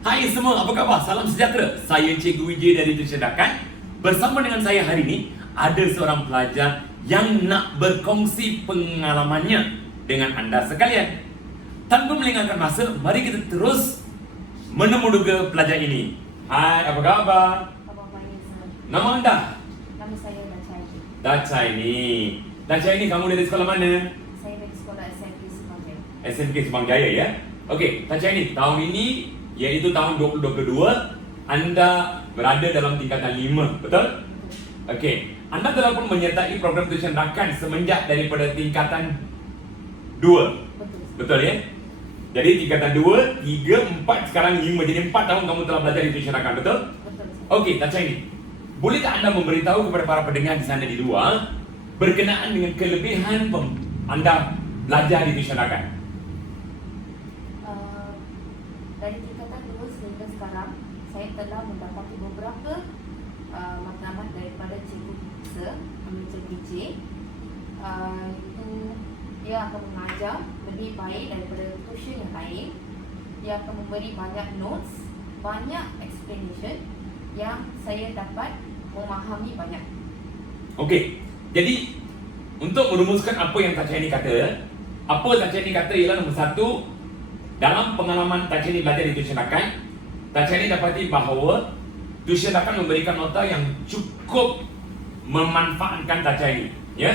Hai semua, apa khabar? Salam sejahtera. Saya Cikgu Wijay dari Tuition Dakan. Bersama dengan saya hari ini, ada seorang pelajar yang nak berkongsi pengalamannya dengan anda sekalian. Tanpa melengahkan masa, mari kita terus menemuduga pelajar ini. Hai, apa khabar? Abang baik, sir. Nama anda? Nama saya Dacai. Dacai ni. Dacai ni kamu dari sekolah mana? Saya dari sekolah SMP Semanjaya. SMK Subang Jaya ya. Okey, Dacai ni tahun ini iaitu tahun 2022 anda berada dalam tingkatan 5, betul? Okey, anda telah pun menyertai program Tuition Dakan semenjak daripada tingkatan 2. Betul. Betul ya? Jadi tingkatan 2, 3, 4, sekarang 5. Jadi 4 tahun kamu telah belajar di Tuition Dakan, betul? Betul, sir. Okey, Dacai ni. Bolehkah anda memberitahu kepada para pendengar di sana di luar berkenaan dengan kelebihan anda belajar di Tuition Dakan? Dari tingkatan 2 sehingga sekarang, saya telah mendapati beberapa matlamat daripada Cikgu Sir, Cikgu Vijay. Itu dia akan mengajar lebih baik daripada tuition yang lain. Dia akan memberi banyak notes, banyak explanation yang saya dapat memahami banyak. Okey, jadi untuk merumuskan apa yang Dacai ni kata, apa Dacai ni kata ialah nombor 1, dalam pengalaman Dacai ni belajar di Tuition Dakan, Dacai ni dapati bahawa Tuition Dakan memberikan nota yang cukup memanfaatkan Dacai ni, ya.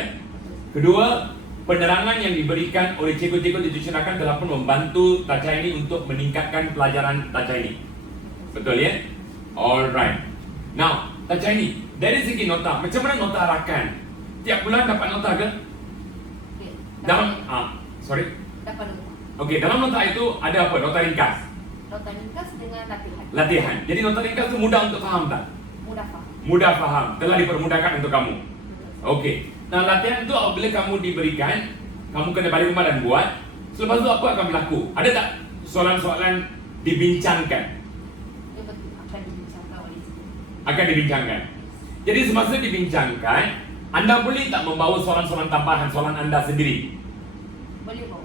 Kedua, penerangan yang diberikan oleh cikgu-cikgu di Tuition Dakan telah pun membantu Dacai ni untuk meningkatkan pelajaran Dacai ni. Betul ya? Alright. Now, Dacai ni dari segi nota, macam mana nota arakan? Tiap bulan dapat nota ke? Okay. Dalam sorry. Dapat nota. Okey, dalam nota itu ada apa? Nota ringkas. Nota ringkas dengan latihan. Latihan. Jadi nota ringkas itu mudah untuk faham tak? Mudah faham. Mudah faham. Telah dipermudahkan untuk kamu. Okey. Nah, latihan itu apabila kamu diberikan, kamu kena balik rumah dan buat. Selepas itu apa akan berlaku? Ada tak soalan-soalan dibincangkan? Dia betul akan dibincangkan oleh cikgu. Akan dibincangkan. Jadi semasa dibincangkan, anda boleh tak membawa soalan-soalan tambahan, soalan anda sendiri? Boleh bawa.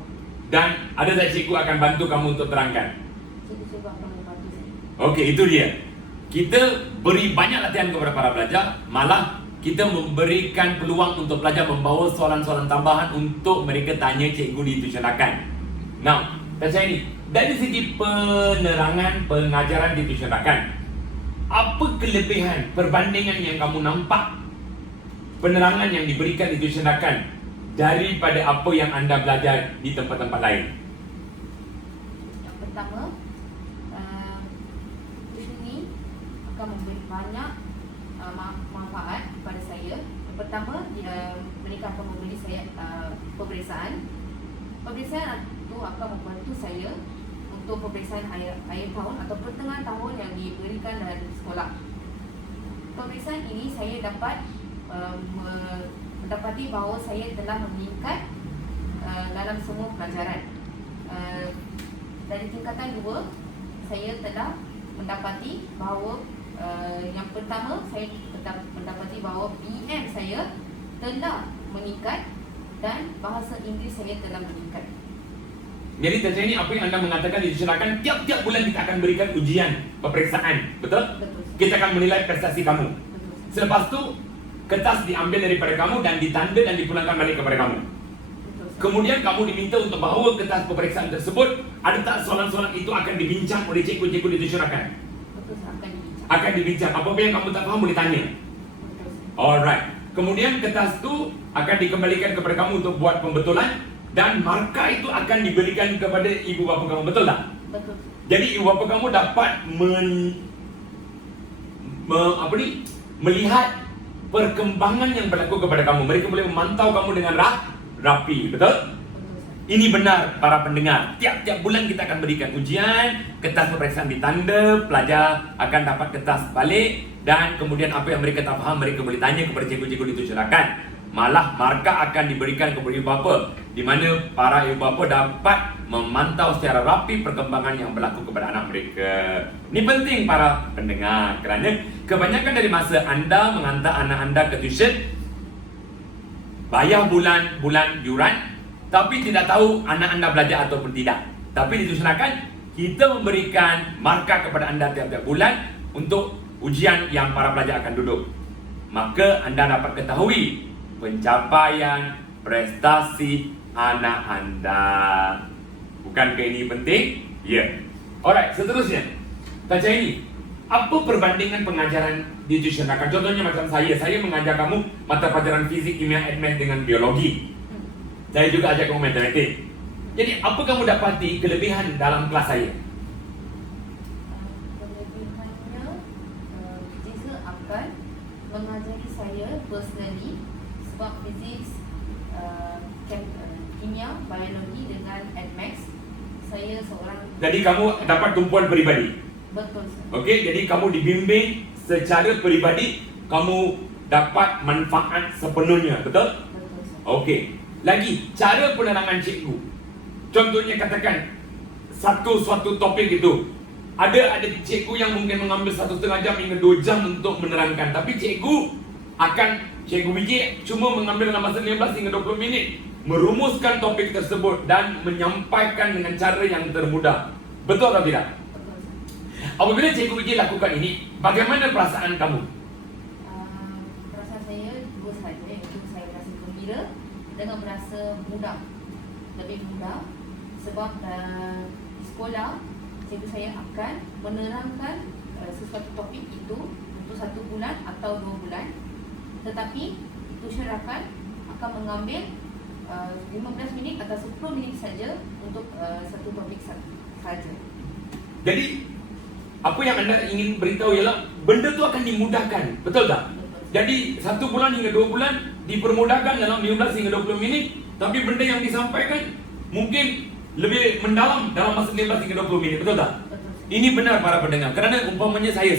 Dan ada tak cikgu akan bantu kamu untuk terangkan? Cikgu-cikgu akan membantu saya. Okey, itu dia. Kita beri banyak latihan kepada para pelajar, malah kita memberikan peluang untuk pelajar membawa soalan-soalan tambahan untuk mereka tanya cikgu di Tuition Dakan. Now, Dacai ni, dari segi penerangan pengajaran di Tuition Dakan, apa kelebihan perbandingan yang kamu nampak penerangan yang diberikan di Tuition Dakan daripada apa yang anda belajar di tempat-tempat lain? Yang pertama, tuition ni akan memberi banyak manfaat kepada saya. Yang pertama, mereka akan memberi saya peperiksaan. Peperiksaan itu akan membantu saya untuk peperiksaan akhir tahun atau pertengahan tahun yang diberikan dari sekolah. Peperiksaan ini saya dapat mendapati bahawa saya telah meningkat dalam semua pelajaran. Dari tingkatan 2, saya telah mendapati bahawa yang pertama, saya mendapati bahawa BM saya telah meningkat dan bahasa Inggeris saya telah meningkat. Jadi Dacai ni apa yang anda mengatakan di Tuition Dakan, tiap-tiap bulan kita akan berikan ujian peperiksaan, betul? Betul. Kita akan menilai prestasi kamu. Betul. Selepas tu kertas diambil daripada kamu dan ditanda dan dipulangkan balik kepada kamu. Betul. Kemudian kamu diminta untuk bawa kertas peperiksaan tersebut. Ada tak soalan-soalan itu akan dibincang oleh cikgu-cikgu di Tuition Dakan? Betul, akan dibincang. Akan dibincang. Apa yang kamu tak faham boleh tanya. Betul. Alright. Kemudian kertas tu akan dikembalikan kepada kamu untuk buat pembetulan dan markah itu akan diberikan kepada ibu bapa kamu, betul tak? Betul. Jadi ibu bapa kamu dapat melihat perkembangan yang berlaku kepada kamu. Mereka boleh memantau kamu dengan rapi, betul? Ini benar para pendengar. Tiap-tiap bulan kita akan berikan ujian, kertas peperiksaan ditanda, pelajar akan dapat kertas balik dan kemudian apa yang mereka tak faham mereka boleh tanya kepada cikgu-cikgu di Tuition Dakan. Malah markah akan diberikan kepada ibu bapa, di mana para ibu bapa dapat memantau secara rapi perkembangan yang berlaku kepada anak mereka. Ini penting para pendengar kerana kebanyakan dari masa anda menghantar anak anda ke tuition, bayar bulan-bulan yuran, tapi tidak tahu anak anda belajar ataupun tidak. Tapi di Tuition Dakan, kita memberikan markah kepada anda tiap-tiap bulan untuk ujian yang para pelajar akan duduk. Maka anda dapat ketahui pencapaian prestasi anak anda. Bukankah ini penting? Ya. Alright, seterusnya. Kaca ini, apa perbandingan pengajaran di tuition akan? Contohnya macam saya mengajar kamu mata pelajaran fizik, kimia, admin dengan biologi. Saya juga ajak kamu matematik. Jadi apa kamu dapati kelebihan dalam kelas saya? Kelebihannya, Jiza akan mengajari saya personally sebab fizik, kimia, biologi dengan admax. Saya seorang. Jadi kamu dapat tumpuan peribadi. Betul, sir. Okey, jadi kamu dibimbing secara peribadi, kamu dapat manfaat sepenuhnya, betul? Betul, sir. Okey. Lagi, cara penerangan cikgu. Contohnya katakan suatu topik itu ada cikgu yang mungkin mengambil 1,5 jam hingga 2 jam untuk menerangkan, tapi cikgu Wiji cuma mengambil dalam masa 15 hingga 20 minit merumuskan topik tersebut dan menyampaikan dengan cara yang termudah. Betul atau tidak? Betul, sir. Apabila Cikgu Wiji lakukan ini, bagaimana perasaan kamu? Perasaan saya dua sahaja, iaitu saya rasa gembira dengan berasa mudah, lebih mudah sebab di sekolah cikgu saya akan menerangkan sesuatu topik itu untuk 1 bulan atau 2 bulan, tetapi tuition rakan akan mengambil 15 minit atau 10 minit saja untuk satu topik saja. Jadi, apa yang anda ingin beritahu ialah benda tu akan dimudahkan, betul tak? Betul. Jadi 1 bulan hingga 2 bulan dipermudahkan dalam 15 hingga 20 minit, tapi benda yang disampaikan mungkin lebih mendalam dalam masa 15 hingga 20 minit, betul tak? Betul. Ini benar para pendengar. Kerana umpamanya saya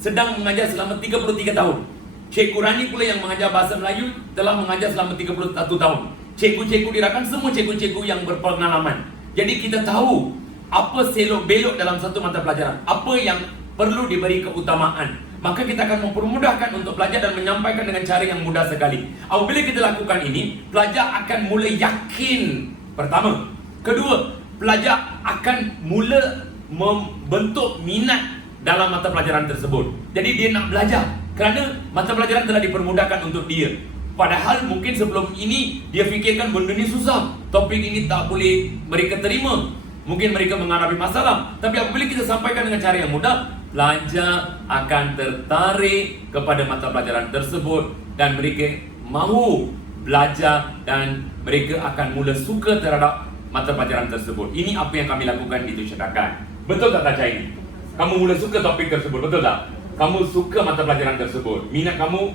sedang mengajar selama 33 tahun. Cikgu Rani pula yang mengajar bahasa Melayu telah mengajar selama 31 tahun. Cikgu-cikgu dirakan semua cikgu-cikgu yang berpengalaman. Jadi kita tahu apa selok belok dalam satu mata pelajaran, apa yang perlu diberi keutamaan. Maka kita akan mempermudahkan untuk pelajar dan menyampaikan dengan cara yang mudah sekali. Apabila kita lakukan ini, pelajar akan mulai yakin. Pertama. Kedua, pelajar akan mula membentuk minat dalam mata pelajaran tersebut. Jadi dia nak belajar kerana mata pelajaran telah dipermudahkan untuk dia. Padahal mungkin sebelum ini dia fikirkan benda ni susah, topik ini tak boleh mereka terima, mungkin mereka menghadapi masalah. Tapi apabila kita sampaikan dengan cara yang mudah, pelajar akan tertarik kepada mata pelajaran tersebut dan mereka mahu belajar dan mereka akan mula suka terhadap mata pelajaran tersebut. Ini apa yang kami lakukan di tuition rakan. Betul tak Taca ini? Kamu mula suka topik tersebut, betul tak? Kamu suka mata pelajaran tersebut, minat kamu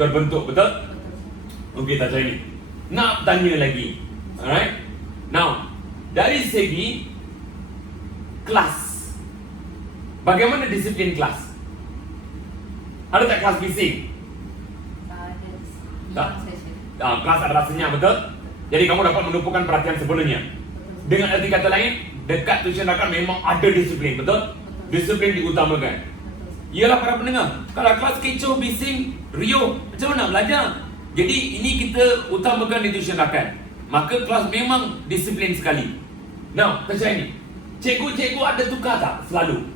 terbentuk, betul? Okey Taca ini. Nak tanya lagi. Alright? Now, dari segi kelas, bagaimana disiplin kelas? Ada tak kelas bising? Tak. Kelas ada rasanya, betul? Jadi kamu dapat menumpukan perhatian sebelumnya. Dengan arti kata lain, dekat tuition rakan memang ada disiplin, betul? Disiplin diutamakan. Ialah para pendengar, kalau kelas kecoh, bising, riuh, macam mana belajar? Jadi ini kita utamakan di tuition rakan. Maka kelas memang disiplin sekali. Now, Tasha ini, cikgu-cikgu ada tukar tak selalu?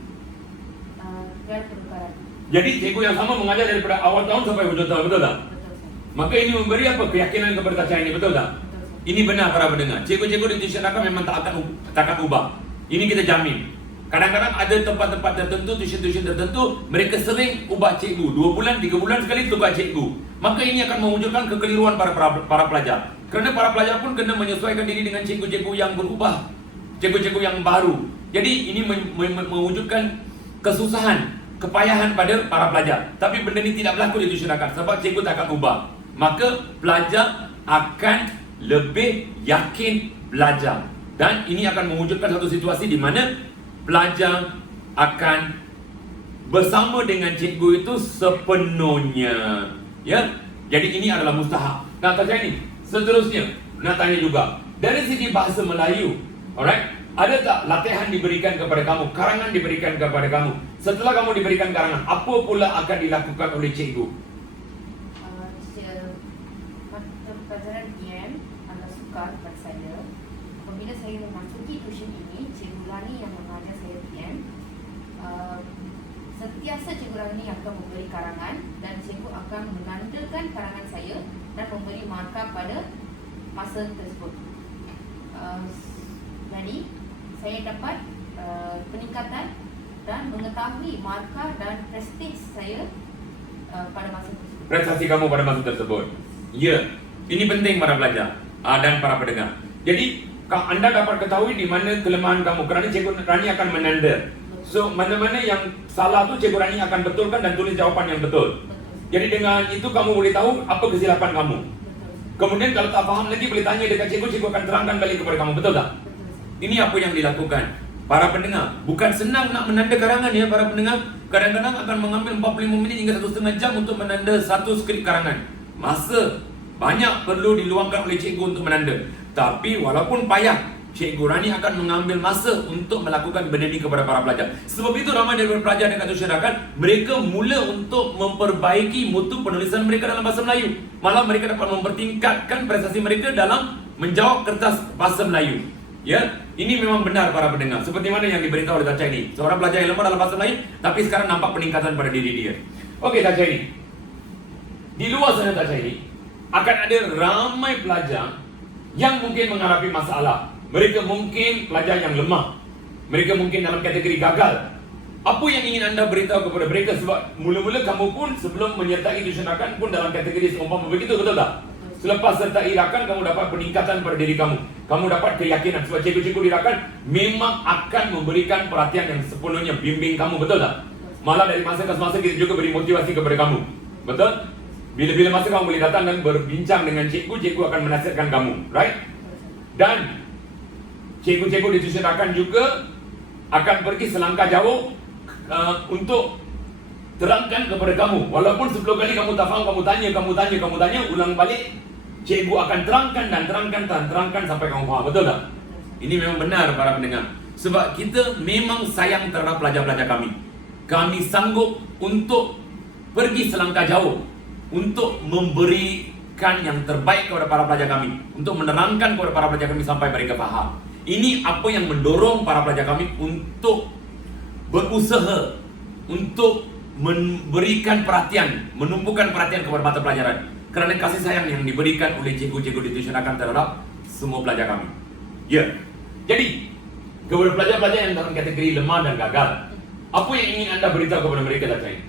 Tiada pertukaran. Jadi cikgu yang sama mengajar daripada awal tahun sampai hujung tahun, betul tak? Betul, sir. Maka ini memberi apa? Keyakinan kepada Tasha ini, betul tak? Betul, sir. Ini benar para pendengar. Cikgu-cikgu di tuition rakan memang tak akan ubah. Ini kita jamin. Kadang-kadang ada tempat-tempat tertentu, tuition-tuition tertentu, mereka sering ubah cikgu. 2 bulan, 3 bulan sekali tukar cikgu. Maka ini akan mewujudkan kekeliruan para pelajar. Kerana para pelajar pun kena menyesuaikan diri dengan cikgu-cikgu yang berubah, cikgu-cikgu yang baru. Jadi ini mewujudkan kesusahan, kepayahan pada para pelajar. Tapi benda ini tidak berlaku di tuition rakan sebab cikgu tak akan ubah. Maka pelajar akan lebih yakin belajar. Dan ini akan mewujudkan satu situasi di mana pelajar akan bersama dengan cikgu itu sepenuhnya. Ya. Jadi ini adalah mustahak. Nah, Tasha ini, seterusnya nak tanya juga, dari segi bahasa Melayu, alright? Ada tak latihan diberikan kepada kamu, karangan diberikan kepada kamu? Setelah kamu diberikan karangan, apa pula akan dilakukan oleh cikgu? Mata pelajaran PM adalah sukar pada saya. Apabila saya memasuki tuition ini, cikgu sentiasa Cikgu Rani akan memberi karangan dan cikgu akan menandakan karangan saya dan memberi markah pada masa tersebut. Jadi saya dapat peningkatan dan mengetahui markah dan prestij saya pada masa tersebut. Prestasi kamu pada masa tersebut. Ya, ini penting para pelajar dan para pendengar. Jadi anda dapat ketahui di mana kelemahan kamu kerana Cikgu Rani akan menanda. So mana-mana yang salah tu Cikgu Rani akan betulkan dan tulis jawapan yang betul. Jadi dengan itu kamu boleh tahu apa kesilapan kamu. Kemudian kalau tak faham lagi boleh tanya dekat cikgu, cikgu akan terangkan balik kepada kamu, betul tak? Ini apa yang dilakukan. Para pendengar, bukan senang nak menanda karangan ya para pendengar. Kadang-kadang akan mengambil 45 minit hingga 1,5 jam untuk menanda satu skrip karangan. Masa banyak perlu diluangkan oleh cikgu untuk menanda. Tapi walaupun payah, Cikgu Rani akan mengambil masa untuk melakukan benda ini kepada para pelajar. Sebab itu ramai daripada pelajar dekat masyarakat, mereka mula untuk memperbaiki mutu penulisan mereka dalam bahasa Melayu. Malah mereka dapat mempertingkatkan prestasi mereka dalam menjawab kertas bahasa Melayu. Ya, ini memang benar para pendengar. Seperti mana yang diberitahu oleh Tacha ini. Seorang pelajar yang lemah dalam bahasa Melayu, tapi sekarang nampak peningkatan pada diri dia. Okey Tacha ini. Di luar sana Tacha ini, akan ada ramai pelajar yang mungkin menghadapi masalah. Mereka mungkin pelajar yang lemah. Mereka mungkin dalam kategori gagal. Apa yang ingin anda beritahu kepada mereka? Sebab mula-mula kamu pun sebelum menyertai tuition rakan pun dalam kategori seumpama begitu, betul tak? Selepas sertai rakan, kamu dapat peningkatan pada diri kamu. Kamu dapat keyakinan. Sebab cikgu-cikgu di rakan memang akan memberikan perhatian yang sepenuhnya, bimbing kamu, betul tak? Malah dari masa ke masa kita juga beri motivasi kepada kamu. Betul? Bila-bila masa kamu boleh datang dan berbincang dengan cikgu, cikgu akan menasihatkan kamu. Right? Dan cikgu-cikgu di tuition rakan juga akan pergi selangkah jauh untuk terangkan kepada kamu. Walaupun 10 kali kamu tak faham, kamu tanya, ulang balik, cikgu akan terangkan sampai kamu faham. Betul tak? Ini memang benar para pendengar. Sebab kita memang sayang terhadap pelajar-pelajar kami. Kami sanggup untuk pergi selangkah jauh untuk memberikan yang terbaik kepada para pelajar kami, untuk menerangkan kepada para pelajar kami sampai mereka faham. Ini apa yang mendorong para pelajar kami untuk berusaha untuk memberikan perhatian, menumpukan perhatian kepada mata pelajaran. Kerana kasih sayang yang diberikan oleh cikgu-cikgu di tuition rakan terhadap semua pelajar kami. Ya. Jadi, kepada pelajar-pelajar yang dalam kategori lemah dan gagal, apa yang ingin anda beritahu kepada mereka Tacha ini?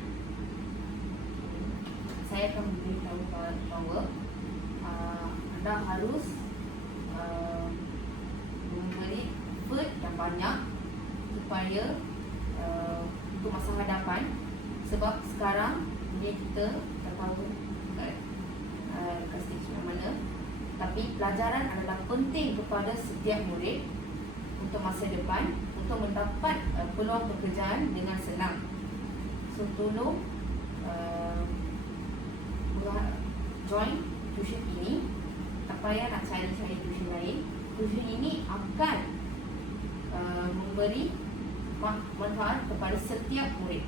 Saya akan memberitahu bahawa anda harus memberi effort yang banyak supaya untuk masa hadapan. Sebab sekarang ni kita tak tahu dekat stage yang mana, tapi pelajaran adalah penting kepada setiap murid untuk masa depan, untuk mendapat peluang pekerjaan dengan senang. So tolong join tuition ini. Tak payah nak cari tuition lain. Tuition ini akan memberi manfaat kepada setiap murid.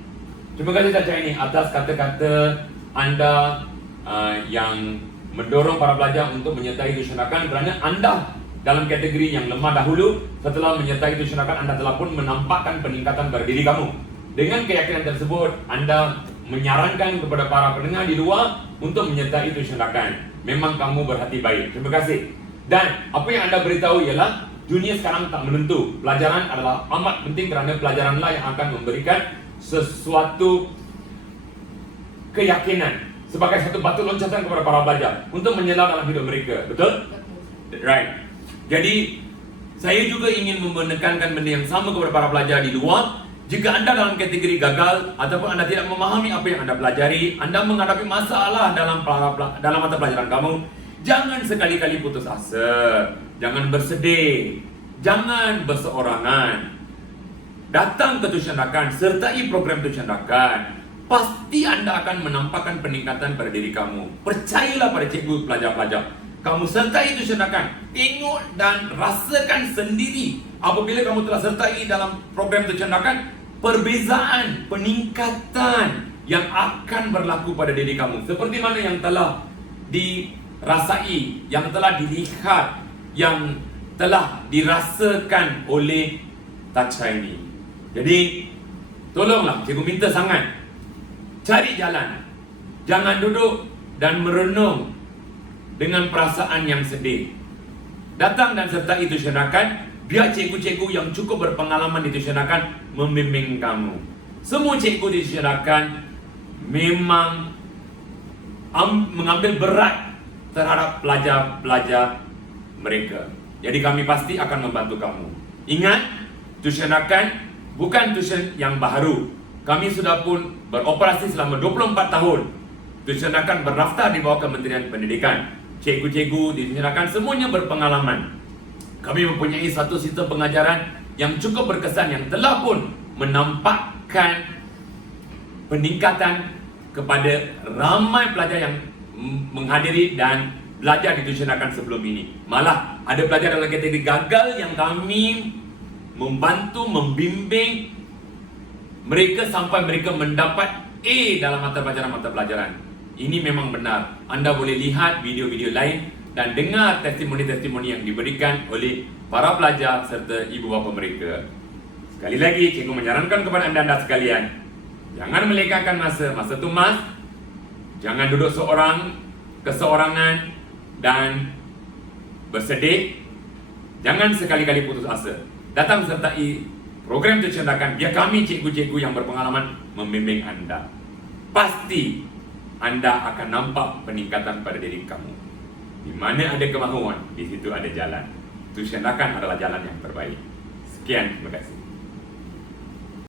Terima kasih Tacha ini atas kata-kata anda yang mendorong para pelajar untuk menyertai tuition rakan, kerana anda dalam kategori yang lemah dahulu. Setelah menyertai tuition rakan, anda telah pun menampakkan peningkatan pada diri kamu. Dengan keyakinan tersebut, anda menyarankan kepada para pendengar di luar untuk menyertai tuition rakan. Memang kamu berhati baik. Terima kasih. Dan apa yang anda beritahu ialah dunia sekarang tak menentu. Pelajaran adalah amat penting kerana pelajaranlah yang akan memberikan sesuatu keyakinan sebagai satu batu loncatan kepada para pelajar untuk menyelam dalam hidup mereka. Betul? Right. Jadi saya juga ingin menekankan benda yang sama kepada para pelajar di luar. Jika anda dalam kategori gagal ataupun anda tidak memahami apa yang anda pelajari, anda menghadapi masalah dalam mata pelajaran kamu, jangan sekali-kali putus asa. Jangan bersedih. Jangan berseorangan. Datang ke tuition rakan, sertai program tuition rakan. Pasti anda akan menampakkan peningkatan pada diri kamu. Percayalah pada cikgu pelajar-pelajar. Kamu sertai tuition rakan, tengok dan rasakan sendiri apabila kamu telah sertai dalam program tuition rakan, perbezaan, peningkatan yang akan berlaku pada diri kamu. Seperti mana yang telah dirasai, yang telah dilihat, yang telah dirasakan oleh Tacha ini. Jadi, tolonglah, cikgu minta sangat Cari jalan. Jangan duduk dan merenung dengan perasaan yang sedih. Datang dan sertai tuition akan. Biar cikgu-cikgu yang cukup berpengalaman di tuition akan membimbing kamu. Semua cikgu di tuition akan memang mengambil berat terhadap pelajar-pelajar mereka. Jadi kami pasti akan membantu kamu. Ingat, tuition akan bukan tuition yang baru. Kami sudah pun beroperasi selama 24 tahun. Tuition akan berdaftar di bawah Kementerian Pendidikan. Cikgu-cikgu di tuition akan semuanya berpengalaman. Kami mempunyai satu sistem pengajaran yang cukup berkesan, yang telah pun menampakkan peningkatan kepada ramai pelajar yang menghadiri dan belajar di tuition akan sebelum ini. Malah ada pelajar dalam kategori gagal yang kami membantu, membimbing mereka sampai mereka mendapat A dalam mata pelajaran. Ini memang benar. Anda boleh lihat video-video lain dan dengar testimoni-testimoni yang diberikan oleh para pelajar serta ibu bapa mereka. Sekali lagi, cikgu menyarankan kepada anda sekalian, jangan melengahkan masa tu mas. Jangan duduk keseorangan dan bersedih. Jangan sekali-kali putus asa. Datang sertai program tuition akan, biar kami cikgu-cikgu yang berpengalaman membimbing anda. Pasti anda akan nampak peningkatan pada diri kamu. Di mana ada kemahuan, di situ ada jalan. Tuition akan adalah jalan yang terbaik. Sekian, terima kasih.